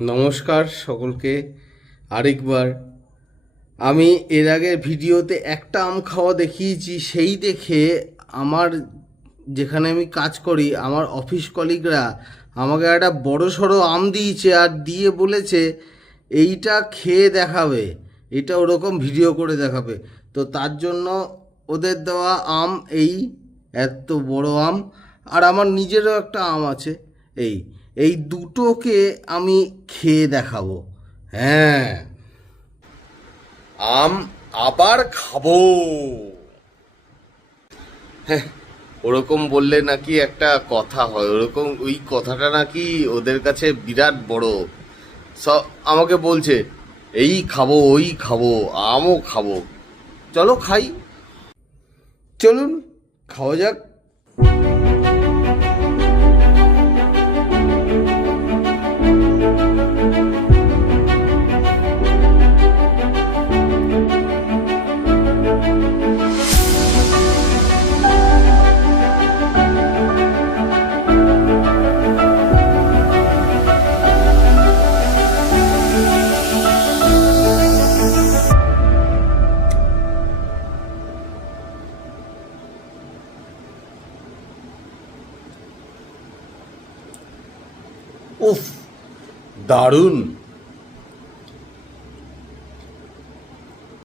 নমস্কার সকলকে আরেকবার। আমি এর আগের ভিডিওতে একটা আম খাওয়া দেখিয়েছি, সেই দেখে আমার যেখানে আমি কাজ করি আমার অফিস কলিগরা আমাকে একটা বড় সড়ো আম দিয়েছে, আর দিয়ে বলেছে এইটা খেয়ে দেখাবে, এটা ওরকম ভিডিও করে দেখাবে। তো তার জন্য ওদের দেওয়া আম এই এত বড় আম, আর আমার নিজেরও একটা আম আছে। এই এই দুটোকে আমি খেয়ে দেখাবো। হ্যাঁ, আম আবার খাবো। হ্যাঁ, ওরকম বললে নাকি একটা কথা হয়, ওরকম ওই কথাটা নাকি ওদের কাছে বিরাট বড়। সব আমাকে বলছে এই খাবো ওই খাবো, আমও খাবো। চলো খাই, চলুন খাওয়া যাক। উফ, দারুণ।